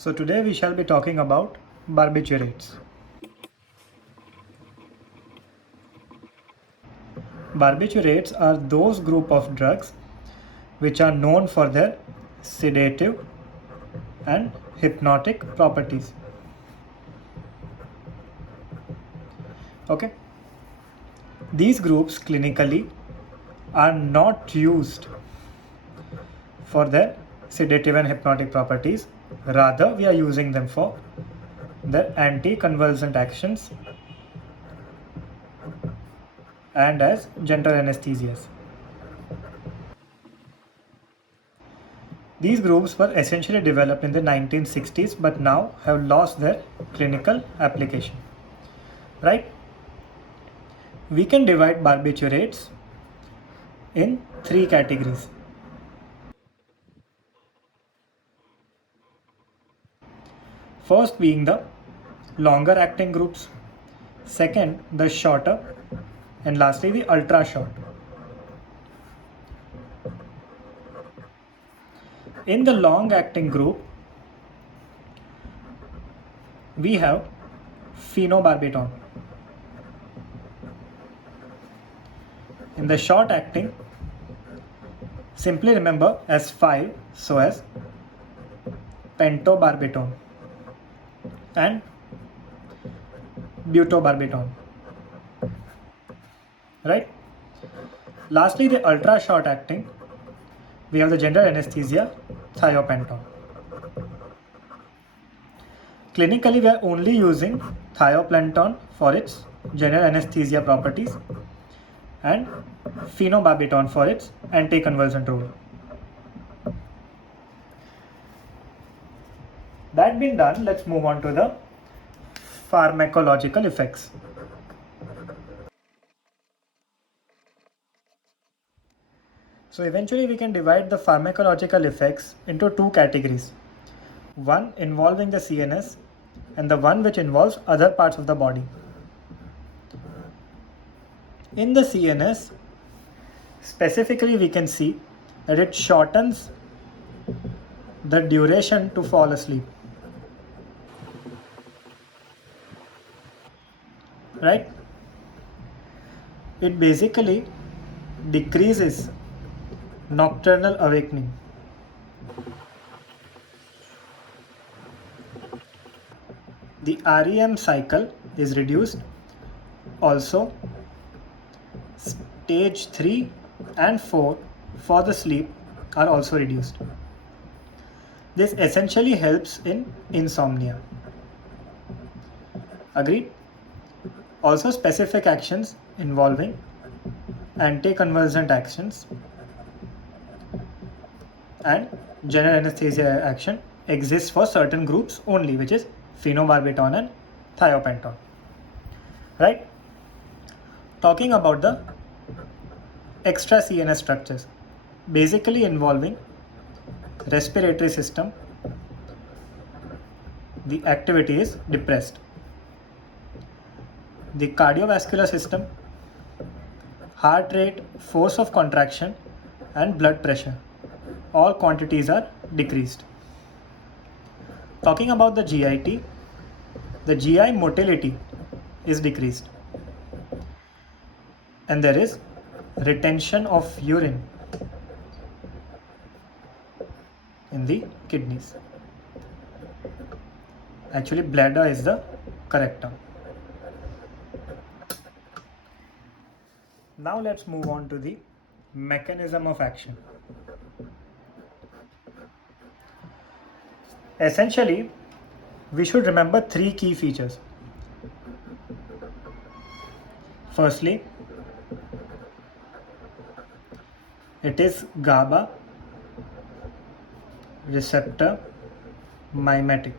So today we shall be talking about barbiturates. Barbiturates are those group of drugs which are known for their sedative and hypnotic properties. Okay. These groups clinically are not used for their sedative and hypnotic properties. Rather, we are using them for their anticonvulsant actions and as general anesthesias. These groups were essentially developed in the 1960s but now have lost their clinical application. Right? We can divide barbiturates in three categories. First being the longer acting groups, second the shorter, and lastly the ultra short. In the long acting group, we have phenobarbital. In the short acting, simply remember as 5, so as pentobarbital and butobarbital. Right? Lastly, the ultra short acting, we have the general anesthesia thiopental. Clinically, we are only using thioplanton for its general anesthesia properties and phenobarbital for its anticonvulsant role. That being done, let's move on to the pharmacological effects. So eventually we can divide the pharmacological effects into two categories. One involving the CNS and the one which involves other parts of the body. In the CNS, specifically we can see that it shortens the duration to fall asleep. Right? It basically decreases nocturnal awakening. The REM cycle is reduced. Also, stage 3 and 4 for the sleep are also reduced. This essentially helps in insomnia. Agreed? Also, specific actions involving anticonvulsant actions and general anesthesia action exists for certain groups only, which is phenobarbital and thiopental. Right? Talking about the extra CNS structures, basically involving respiratory system, the activity is depressed. The cardiovascular system, heart rate, force of contraction, and blood pressure, all quantities are decreased. Talking about the GIT, the GI motility is decreased, and there is retention of urine in the kidneys. Actually, bladder is the correct term. Now let's move on to the mechanism of action. Essentially, we should remember three key features. Firstly, it is GABA receptor mimetic.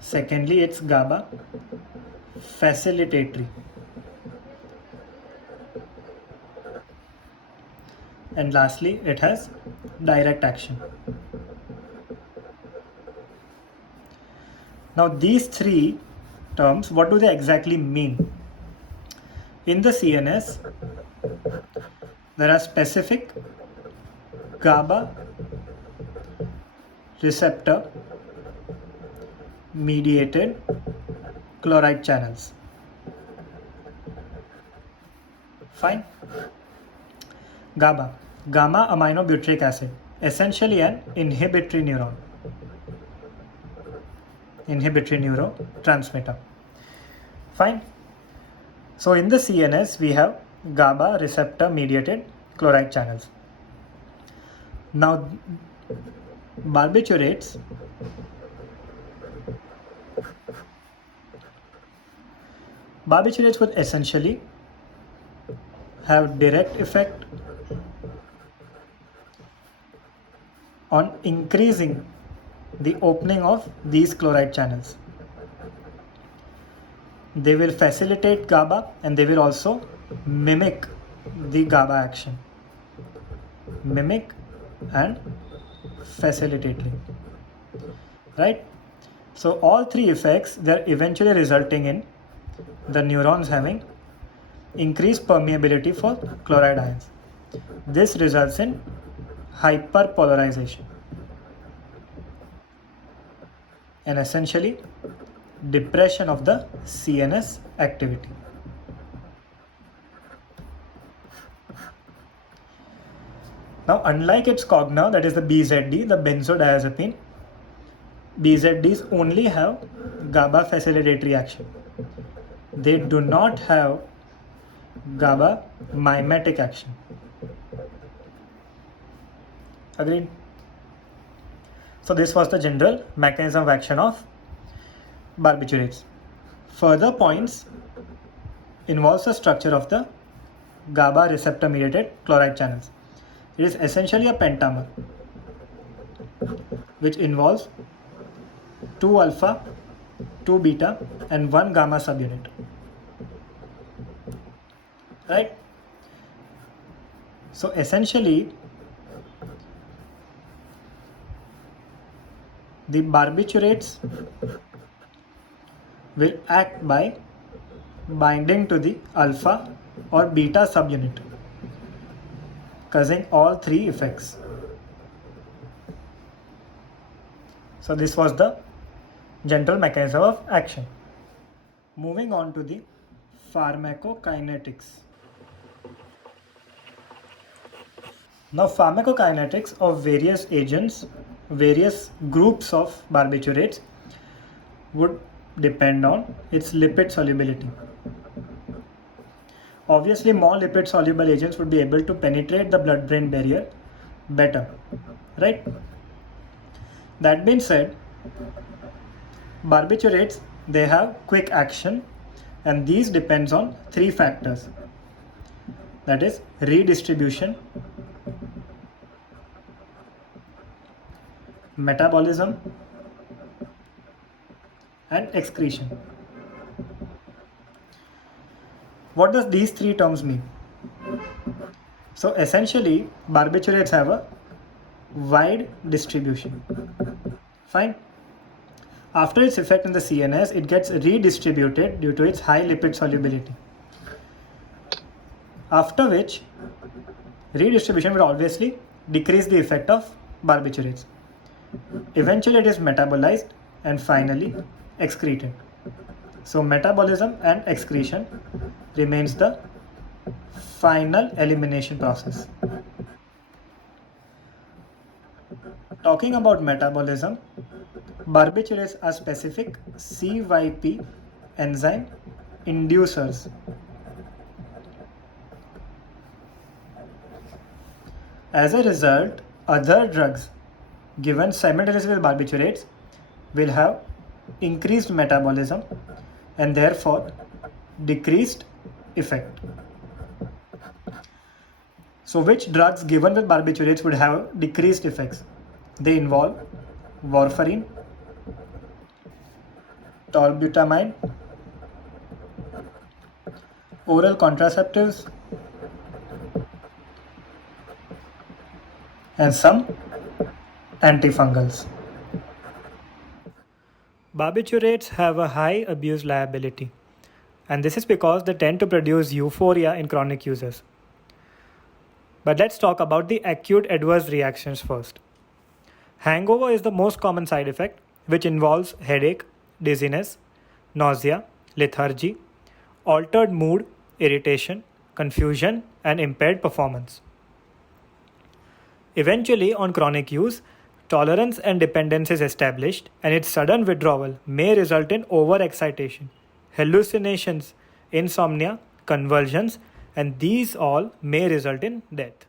Secondly, it's GABA facilitatory. And lastly, it has direct action. Now, these three terms, what do they exactly mean? In the CNS, there are specific GABA receptor mediated chloride channels. Fine. GABA, gamma aminobutyric acid, essentially an inhibitory neurotransmitter. Fine. So in the CNS we have GABA receptor mediated chloride channels. Now barbiturates would essentially have direct effect on increasing the opening of these chloride channels. They will facilitate GABA and they will also mimic the GABA action. Mimic and facilitate. Right? So all three effects, they're eventually resulting in the neurons having increased permeability for chloride ions. This results in hyperpolarization and essentially depression of the CNS activity. Now, unlike its cognac, that is the BZD, the benzodiazepine, BZDs only have GABA facilitatory action. They do not have GABA mimetic action. Agreed? So this was the general mechanism of action of barbiturates. Further points involves the structure of the GABA receptor mediated chloride channels. It is essentially a pentamer which involves 2 alpha, 2 beta and 1 gamma subunit. Right? So essentially the barbiturates will act by binding to the alpha or beta subunit, causing all three effects. So this was the general mechanism of action. Moving on to the pharmacokinetics. Now pharmacokinetics of various agents, various groups of barbiturates would depend on its lipid solubility. Obviously, more lipid soluble agents would be able to penetrate the blood-brain barrier better, right? That being said, barbiturates, they have quick action and these depends on three factors, that is redistribution, metabolism and excretion. What does these three terms mean? So essentially barbiturates have a wide distribution. Fine. After its effect in the CNS, it gets redistributed due to its high lipid solubility. After which redistribution will obviously decrease the effect of barbiturates. Eventually it is metabolized and finally excreted. So metabolism and excretion remains the final elimination process. Talking about metabolism, barbiturates are specific CYP enzyme inducers. As a result, other drugs given simultaneously with barbiturates will have increased metabolism and therefore decreased effect. So which drugs given with barbiturates would have decreased effects? They involve warfarin, tolbutamide, oral contraceptives, and some antifungals. Barbiturates have a high abuse liability, and this is because they tend to produce euphoria in chronic users. But let's talk about the acute adverse reactions first. Hangover is the most common side effect, which involves headache, dizziness, nausea, lethargy, altered mood, irritation, confusion, and impaired performance. Eventually, on chronic use, tolerance and dependence is established, and its sudden withdrawal may result in overexcitation, hallucinations, insomnia, convulsions, and these all may result in death.